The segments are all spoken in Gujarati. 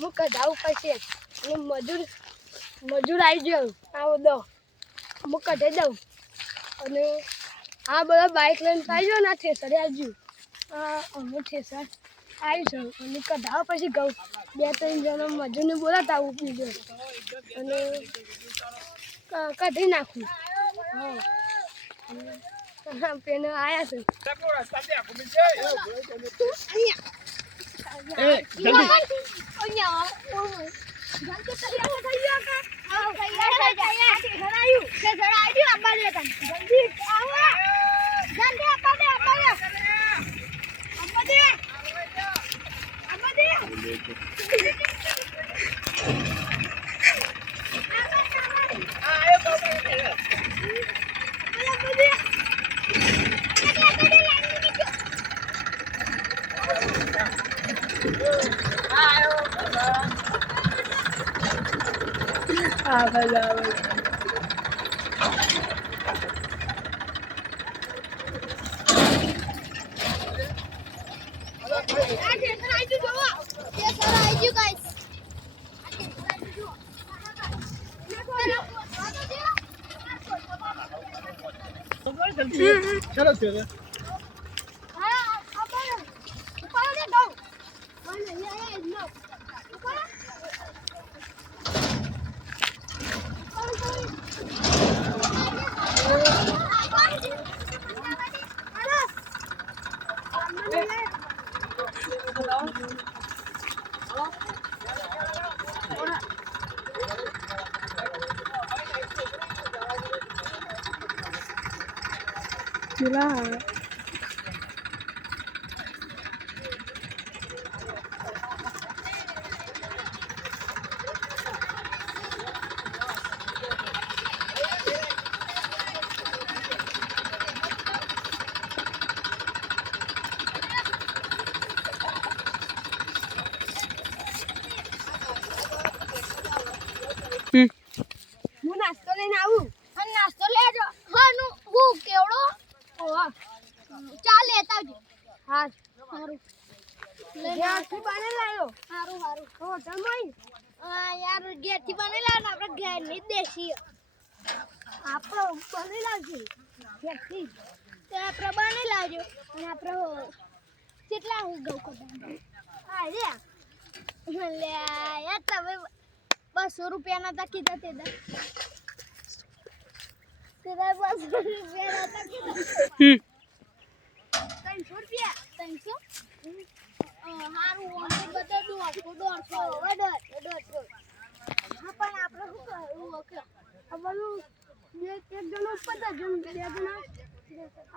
હું કઢાવું પડશે અને મજૂર આવી ગયો આવો દો હું કઢાઈ દઉં અને આ બધા બાઇક લઈને પાઈ ગયો ને થેસરે આવજો અમુક થેસર આવી છે અને કઢાવ પછી ઘઉં 2-3 જણા મજૂરને બોલાતા આવું પીજો અને કઢી નાખું હા પેને આયા છે चलो चलो હું નાસ્તો લઈને આવું અને નાસ્તો લેજો હાનું હું કેવડો ઓવા ચા લેતા આવજો હા સારું ઘેરથી બને લાયો સારું હોટલ માં યાર ઘેરથી બને લાયો ને આપણે ઘેરની દેશી આપણો બને લાવજો ઘેરથી તે આપણે બને લાવજો અને આપણે કેટલા ગૌ કદા હા લે યાર તમે 200 રૂપિયા ના કીધા તે 200 રૂપિયા ના કીધા 300 રૂપિયા 300 હારું ઓને બધે 150 હા પણ આપણે શું કરું ઓકે આપણું એક જણો 50 જણ 2 જણા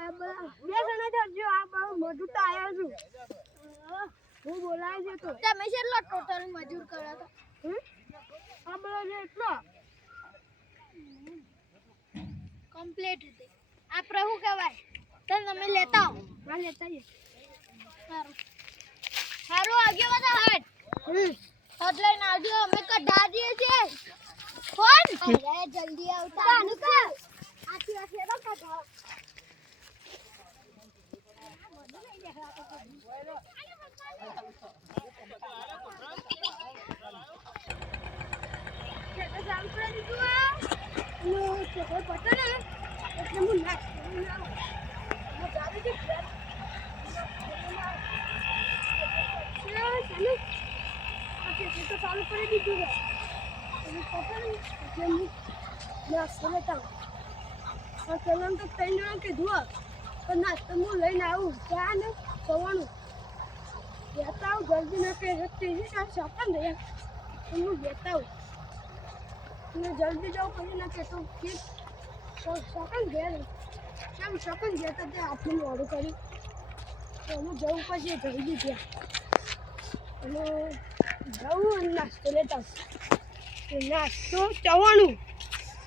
આ બધા 2 જણા જો આ બહુ મોટું તો આયા છું હું બોલાય છે તો તમે કેટલો ટોટલ મજૂર કર્યા તો આ બધા જે એટલો કમ્પ્લીટ હતી આપણે શું કહેવાય તમે લેતા આવો હા લેતા આવીએ સારું આગળ બધા હટ હટ લઈને આવજો અમે કઢા દઈએ છીએ ફોન અરે જલ્દી આવતા અનુકા આથી આથી તો કઢા ચાલુ કરી દીધું નાસ્તો લેતા તો 3 જણા કીધું તો નાસ્તો હું લઈને આવું ચા ને સવાણું લેતા આવું જલ્દી ના કે શાકન દે હું લેતા આવું જલ્દી જાઉં પછી ના કે તો શાકન ઘેર કેમ શાકન ગયા તો ત્યાં હાથનું ઓર્ડર કર્યું તો હું જવું પછી જલ્દી ગયા અને જવું અને નાસ્તો લેતા નાસ્તો ચવાણું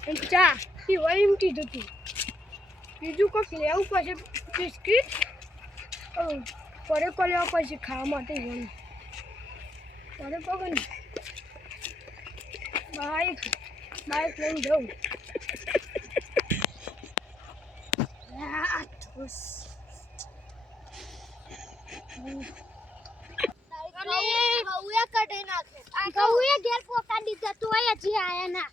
અને ચા પીવા એમ કીધું હતું બીજું કંઈક લેવું પછી બિસ્કીટ પરેકો લેવા પછી ખાવા માટે જવાનું પરેકો ને બાઈક લઈને જવું કઢાઈ નાખે કહું ઘેર પોકા દીધા તોય હજી આયા ના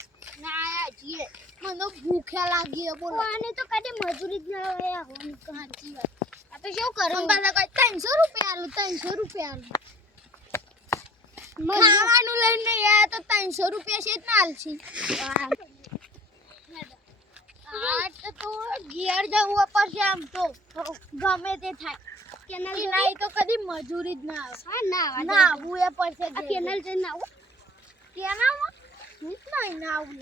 આયા છીએ મને ભૂખ્યા લાગી હે બોલો આને તો કદી મજૂરી જ ના હોય હોમ કાંચી વાત આ તો શું કરું બાલા કઈ 300 રૂપિયા આલું 300 રૂપિયા આલું ખાવાનું લઈને આયા તો 300 રૂપિયા છે જ ના આલશી આ તો ઘેર જવું પડશે આમ તો ગમે તે થાય કેનલ નહીં તો કદી મજૂરી જ ના આવે હા ના આવું એ પડશે આ કેનલ જઈને આવું કેનામાં નહીં ના આવું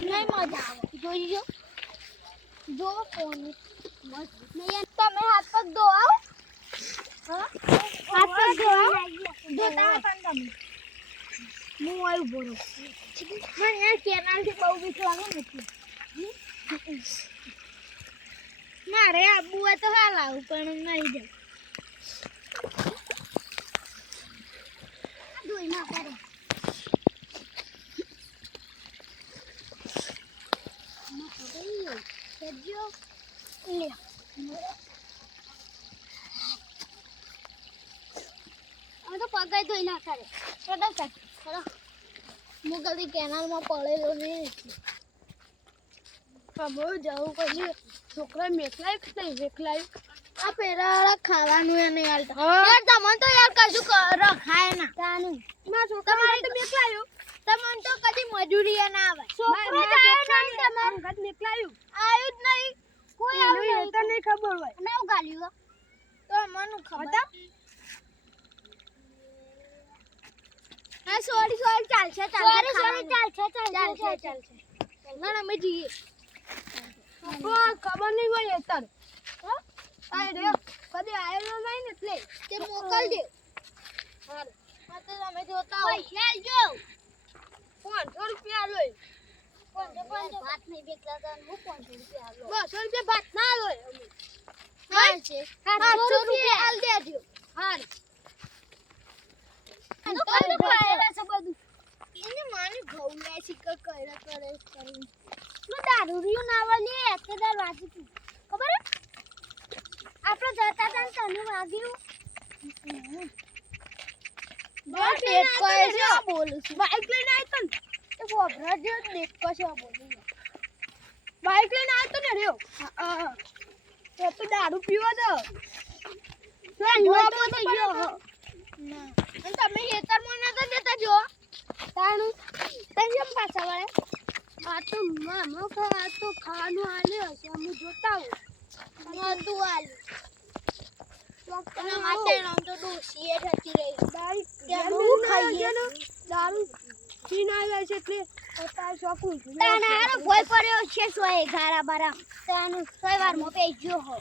નહીં મજા આવે જોઈ જો ફોન નહીં તમે હાથ પગ ધોઆવો હા હાથ પગ ધોઆવો ધોતા પણ તમે હું આવ્યું બોલો મને આ કેનાલથી બહુ બીક લાગે નથી મારે આબુ હોય તો હાલ આવું પણ નહીં જાય ધોઈ ના કરે તો પગાઈ ધોઈ ના કરે હું કદી કેનાલમાં પડેલો નહીં ખબર જવું પછી છોકરા મેકલાય કે નહીં મેકલાય આ પેલા ખાવાનું એ નહીં હાલતા યાર તમને તો યાર કશું રખાય ના તાનું મારા છોકરા તો મેકલાયું તમને તો કદી મજૂરી એ ના આવે છોકરો જાય નહીં તમારે ઘર મેકલાયું આયું જ નહીં કોઈ એનું આવ્યું એ તો નહીં ખબર હોય ના ગાલ્યું તો મને ખબર હા સોરી ચાલશે ના ના મેં જઈએ ખબર નહીં હોય તર કદી આવેલો નહીં ને એટલે તે મોકલ દે હા તો તમે જોતા હો પૈસા જો 500 રૂપિયા લોય ભાત નહીં બેકલા તો હું 500 રૂપિયા આલો 200 રૂપિયા ભાત ના લોય હા છે 800 રૂપિયા આલ દેજો હાર તો કોણ પાયેલા છે બધું એને માને ઘઉલા શિકર કર્યા કરે કરી નો દારૂરિયો નાવલી અત્યારે વાજી તું ખબર હે આપણે જતા તા તને વાગ્યું બાઈક લઈને આવ્યો ને એ બોબરા જો દેખો છે બોલું બાઈક લઈને આવ્યો ને રહ્યો તો તો દારૂ પીવો તો ના અને તમે ખેતરમાં નતા દેતા જો તાણું તને કેમ પાછા વળે આ તો મામા આ તો ખાવાનું આલ્યો હશે અમે જોતા હોય નતું આલ્યું અને માતે નામ તો ડોસીએ ઠકી રહી બાઈક કે બહુ ખાઈએ દારૂ પીને આવ્યા છે એટલે અત્યારે શોખું છું તાનારો ભોય પડ્યો છે 111 તાનું સવારમાં પેઈ ગયો હો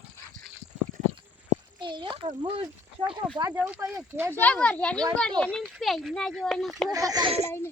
એ રહ્યો હું શોખો ભા જવું કહીએ સવાર જની પર એની પેઈ ના જોઈને લઈને